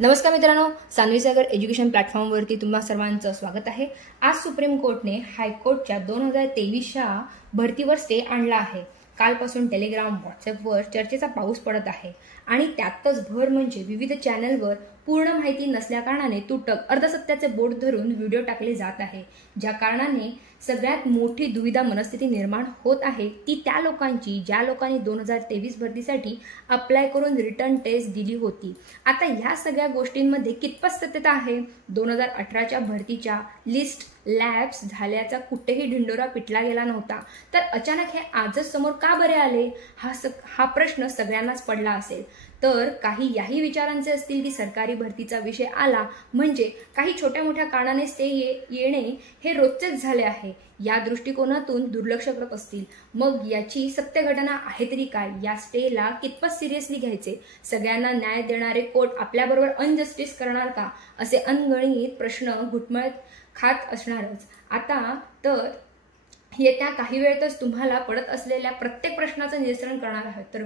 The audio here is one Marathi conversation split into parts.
नमस्कार मित्रांनो, सान्वी सागर एज्युकेशन प्लॅटफॉर्मवरती तुम्हा सर्वांचं स्वागत आहे। आज सुप्रीम कोर्टने हायकोर्टच्या 2023च्या भरतीवर स्टे आणला आहे। कालपासून टेलिग्राम, व्हॉट्सअपवर चर्चेचा पाऊस पडत आहे आणि त्यातच भर म्हणजे विविध चॅनलवर पूर्ण माहिती नसल्याकारणाने तुटक अर्धसत्याचे बोट धरून व्हिडिओ टाकले जात आहे, ज्या कारणाने सगळ्यात मोठी दुविधा मनस्थिती निर्माण होत आहे ती त्या लोकांची ज्या लोकांनी 2023 भरतीसाठी अप्लाय करून रिटर्न टेस्ट दिली होती। आता ह्या सगळ्या गोष्टींमध्ये कितपत सत्यता आहे? 2018च्या भरतीच्या लिस्ट लॅब्स झाल्याचा कुठेही ढिंडोरा पिटला गेला नव्हता, तर अचानक हे आजच समोर का बरे आले? हा प्रश्न सगळ्यांनाच पडला असेल। तर काही याही विचारांचे असतील की सरकारी भरतीचा विषय आला म्हणजे काही छोट्या मोठ्या कारणाने स्टे येणे हे रोजचेच झाले आहे, या दृष्टिकोनातून दुर्लक्ष करत असतील। मग याची सत्य घटना आहे तरी काय? या स्टेला कितपत सिरियसली घ्यायचे? सगळ्यांना न्याय देणारे कोर्ट आपल्याबरोबर अनजस्टिस करणार का? असे अनगणित प्रश्न घुटमळत खात असणारच। आता तर येत्या काही वेळेतच तुम्हाला पडत असलेल्या प्रत्येक प्रश्नाचं निरसन करणार आहोत, तर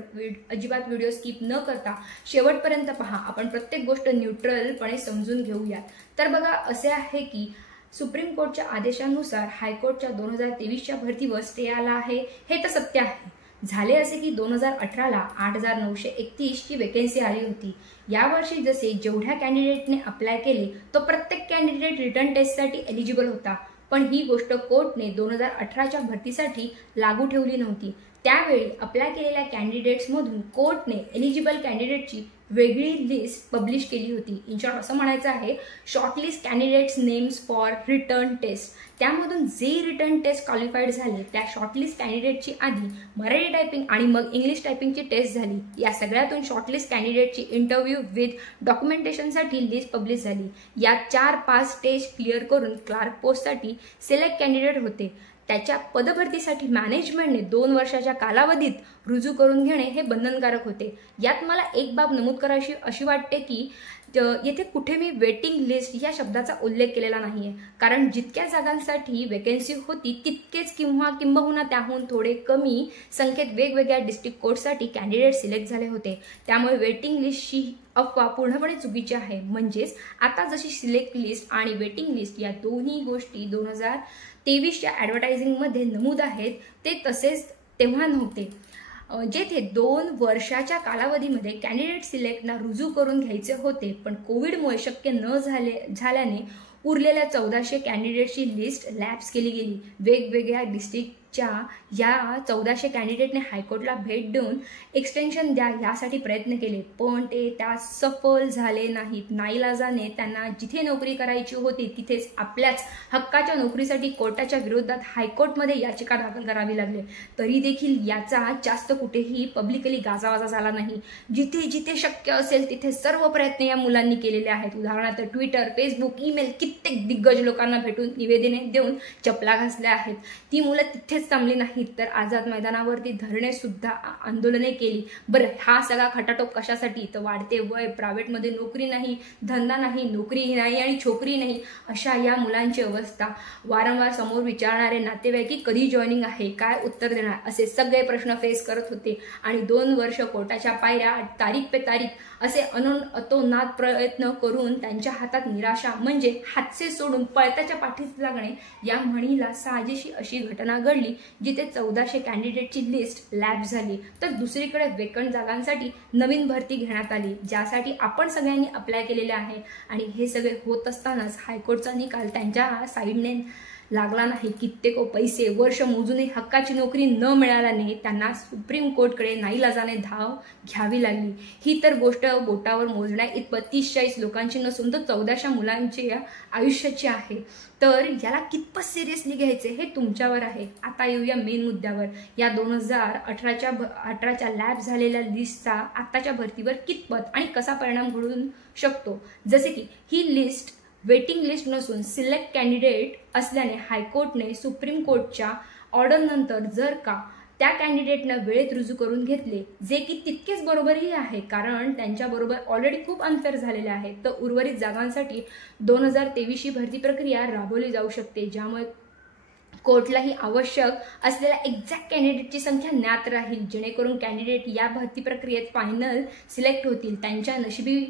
अजिबात व्हिडिओ स्किप न करता शेवटपर्यंत पहा। आपण प्रत्येक गोष्ट न्यूट्रलपणे समजून घेऊया। तर बघा, असे आहे की सुप्रीम कोर्टच्या आदेशानुसार हायकोर्टच्या 2023च्या भरतीवर स्टे आला आहे, हे तर सत्य आहे। झाले असे की 2018ला 8,931 ची वेकेन्सी आली होती। यावर्षी जसे जेवढ्या कॅन्डिडेटने अप्लाय केले तो प्रत्येक कॅन्डिडेट रिटर्न टेस्टसाठी एलिजिबल होता, पण ही गोष्ट कोर्टने 2018च्या भरतीसाठी लागू ठेवली नव्हती। त्यावेळी अप्लाय केलेल्या कॅन्डिडेट्समधून कोर्टने एलिजिबल कॅन्डिडेटची वेगळी लिस्ट पब्लिश केली होती। इन शॉर्ट असं म्हणायचं आहे, shortlist candidates names for return test. त्यामधून जे रिटर्न टेस्ट क्वालिफाईड झाले त्या शॉर्टलिस्ट कॅन्डिडेटची आधी मराठी टायपिंग आणि मग इंग्लिश टायपिंगची टेस्ट झाली। या सगळ्यातून शॉर्टलिस्ट कॅन्डिडेटची इंटरव्ह्यू विथ डॉक्युमेंटेशनसाठी लिस्ट पब्लिश झाली। या 4-5 टेस्ट क्लिअर करून क्लार्क पोस्टसाठी सिलेक्ट कॅन्डिडेट होते। त्याच्या पदभरतीसाठी मॅनेजमेंटने 2 वर्षाच्या कालावधीत रुजू करून घेणे हे बंधनकारक होते। यात मला एक बाब नमूद करायची अशी वाटते की येथे कुठे मी वेटिंग लिस्ट या शब्दाचा उल्लेख केलेला नाहीये, कारण जितक्या जागांसाठी वेकेन्सी होती तितकेच किंबहुना त्याहून थोडे कमी संख्येत वेगवेगळ्या डिस्ट्रिक्ट कोर्टसाठी कॅन्डिडेट सिलेक्ट झाले होते। त्यामुळे वेटिंग लिस्टची अफवा पूर्णपणे चुकीची आहे। म्हणजेच आता जशी सिलेक्ट लिस्ट आणि वेटिंग लिस्ट या दोन्ही गोष्टी 2023च्या ॲडव्हर्टायझिंगमध्ये नमूद आहेत ते तसेच तेव्हा नव्हते, जेथे 2 वर्षाच्या कालावधीमध्ये कॅन्डिडेट सिलेक्टना रुजू करून घ्यायचे होते, पण कोविडमुळे शक्य न झाल्याने उरलेल्या 1400 कॅन्डिडेटची लिस्ट लॅप्स केली गेली। वेगवेगळ्या डिस्ट्रिक्टच्या या 1400 कॅन्डिडेटने हायकोर्टला भेट देऊन एक्सटेन्शन द्या यासाठी प्रयत्न केले, पण ते त्यात सफल झाले नाहीत। नाईलाजाने त्यांना जिथे नोकरी करायची होती तिथेच आपल्याच हक्काच्या नोकरीसाठी कोर्टाच्या विरोधात हायकोर्टमध्ये याचिका दाखल करावी लागली। तरी देखील याचा जास्त कुठेही पब्लिकली गाजावाजा झाला नाही। जिथे जिथे शक्य असेल तिथे सर्व प्रयत्न या मुलांनी केलेले आहेत। उदाहरणार्थ ट्विटर, फेसबुक, ईमेल, कित्येक दिग्गज लोकांना भेटून निवेदने देऊन चपला घासल्या आहेत। ती मुलं तिथेच थांबली नाहीत, तर आझाद मैदानावरती धरणे सुद्धा आंदोलने केली। बरं, हा सगळा खटाटोप कशासाठी? तर वाढते वय, प्रायव्हेटमध्ये नोकरी नाही, धंदा नाही, नोकरी नाही आणि छोकरी नाही, अशा या मुलांची अवस्था। वारंवार समोर विचारणारे नातेवाईक की कधी जॉईनिंग आहे, काय उत्तर देणार, असे सगळे प्रश्न फेस करत होते आणि 2 वर्ष कोर्टाच्या पायऱ्या तारीख पे तारीख असे अतोनात प्रयत्न करून त्यांच्या हातात निराशा म्हणजे हातचे सोडून पळताच्या पाठीस लागणे या म्हणीला साजेशी अशी घटना घडली, जिथे 1400 कॅन्डिडेटची लिस्ट लॅप्स झाली, तर दुसरीकडे वेकंट जागांसाठी नवीन भरती घेण्यात आली, ज्यासाठी आपण सगळ्यांनी अप्लाय केलेले आहे। आणि हे सगळे होत असतानाच हायकोर्टचा निकाल त्यांच्या साईडने लागला नाही। कित्येक पैसे वर्ष मोजूनही हक्काची नोकरी न मिळाल्याने त्यांना सुप्रीम कोर्टकडे नाईलाजाने धाव घ्यावी लागली। ही तर गोष्ट बोटावर मोजण्या इतपत 30-40 लोकांची नसून तर 1400 मुलांच्या आयुष्याची आहे। तर याला कितपत सिरियसली घ्यायचे हे तुमच्यावर आहे। आता येऊया मेन मुद्द्यावर। या 2018च्या लॅब झालेल्या लिस्टचा आताच्या भरतीवर कितपत आणि कसा परिणाम घडू शकतो? जसे की ही लिस्ट वेटिंग लिस्ट नसून सिलेक्ट कॅन्डिडेट असल्याने हायकोर्टने सुप्रीम कोर्टच्या ऑर्डरनंतर जर का त्या कॅन्डिडेटनं वेळेत रुजू करून घेतले, जे की तितकेच बरोबरही आहे, कारण त्यांच्याबरोबर ऑलरेडी खूप अनफेअर झालेले आहे, तर उर्वरित जागांसाठी 2023ची भरती प्रक्रिया राबवली जाऊ शकते, ज्यामुळे कोर्टलाही आवश्यक असलेल्या एक्झॅक्ट कॅन्डिडेटची संख्या ज्ञात राहील, जेणेकरून कॅन्डिडेट या भरती प्रक्रियेत फायनल सिलेक्ट होतील। त्यांच्या नशिबी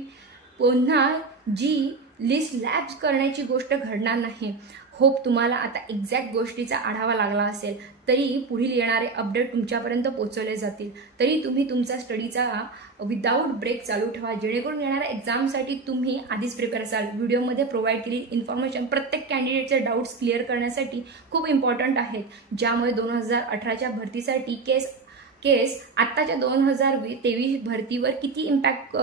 पुन्हा जी लिस्ट लॅप्स करण्याची गोष्ट घडणार नाही. होप तुम्हाला आता एक्झॅक्ट गोष्टीचा आढावा लागला असेल, तरी पुढील येणारे अपडेट तुमच्यापर्यंत पोहोचवले जातील. तरी तुम्ही तुमचा स्टडीचा विदाऊट ब्रेक चालू ठेवा, जेणेकरून येणाऱ्या एक्झामसाठी तुम्ही आधीच प्रिपेअर असाल. व्हिडिओमध्ये प्रोव्हाइड केलेली इन्फॉर्मेशन प्रत्येक कॅन्डिडेटचे डाऊट्स क्लिअर करण्यासाठी खूप इम्पॉर्टंट आहेत, ज्यामुळे 2018च्या भरतीसाठी केस आत्ताच्या 2023 भरतीवर किती इम्पॅक्ट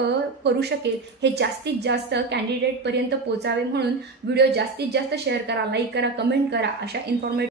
करू शकेल हे जास्तीत जास्त कॅन्डिडेटपर्यंत पोहोचावे. म्हणून व्हिडिओ जास्तीत जास्त शेअर करा, लाईक करा, कमेंट करा. अशा इन्फॉर्मेटिव्ह